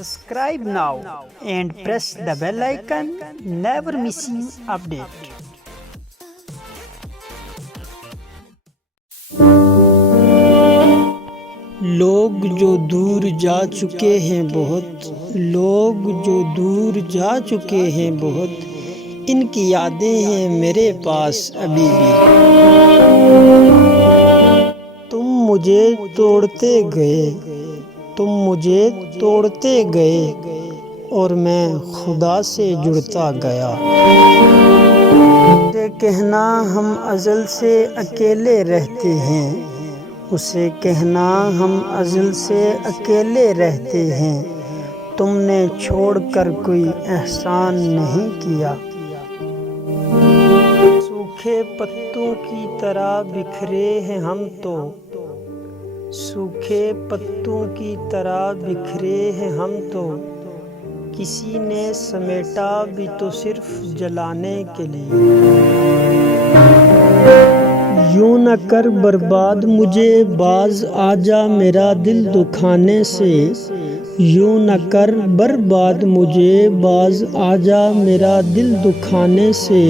Subscribe now and press the bell icon, never missing update. لوگ جو دور جا چکے ہیں بہت، لوگ جو دور جا چکے ہیں بہت، ان کی یادیں ہیں میرے پاس ابھی بھی۔ تم مجھے توڑتے گئے، تم مجھے توڑتے گئے اور میں خدا سے جڑتا گیا۔ اسے کہنا ہم ازل سے اکیلے رہتے ہیں، اسے کہنا ہم ازل سے اکیلے رہتے ہیں، تم نے چھوڑ کر کوئی احسان نہیں کیا۔ سوکھے پتوں کی طرح بکھرے ہیں ہم تو، سوکھے پتوں کی طرح بکھرے ہیں ہم تو، کسی نے سمیٹا بھی تو صرف جلانے کے لیے۔ یوں نہ کر برباد مجھے باز آ جا میرا دل دکھانے سے، یوں نہ کر برباد مجھے باز آ جا میرا دل دکھانے سے،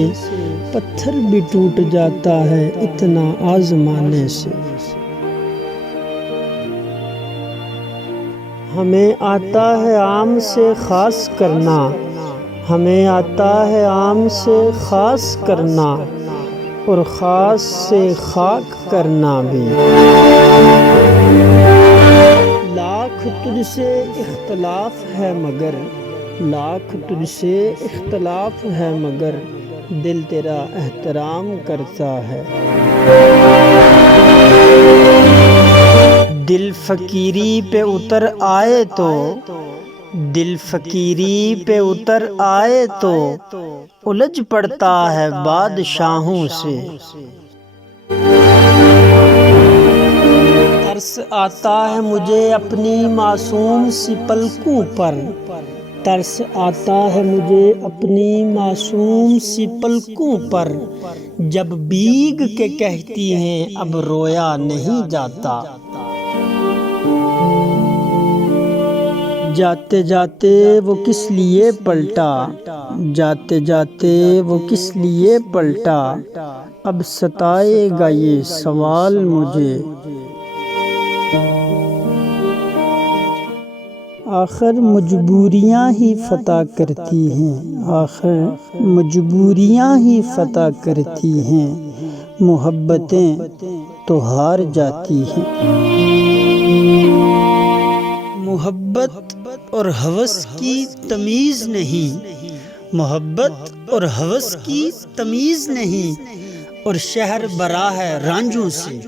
پتھر بھی ٹوٹ جاتا ہے اتنا آزمانے سے۔ ہمیں آتا ہے عام سے خاص کرنا، ہمیں آتا ہے عام سے خاص کرنا، اور خاص سے خاک کرنا بھی۔ لاکھ تجھ سے اختلاف ہے مگر، لاکھ تجھ سے اختلاف ہے مگر، دل تیرا احترام کرتا ہے۔ دل فقیری پہ اتر آئے تو، دل فقیری پہ اتر آئے تو، الجھ پڑتا ہے بادشاہوں سے۔ ترس آتا ہے مجھے اپنی معصوم سی پلکوں پر، ترس آتا ہے مجھے اپنی معصوم سی پلکوں پر، جب بھیگ کے کہتی ہیں اب رویا نہیں جاتا۔ جاتے جاتے وہ کس لیے پلٹا، جاتے جاتے وہ کس لیے پلٹا، اب ستائے گا یہ سوال مجھے۔ آخر مجبوریاں ہی فتح کرتی ہیں، آخر مجبوریاں ہی فتح کرتی ہیں، محبتیں تو ہار جاتی ہیں۔ محبت اور ہوس کی تمیز نہیں، محبت اور ہوس کی تمیز نہیں، اور شہر بھرا ہے رانجھوں سے۔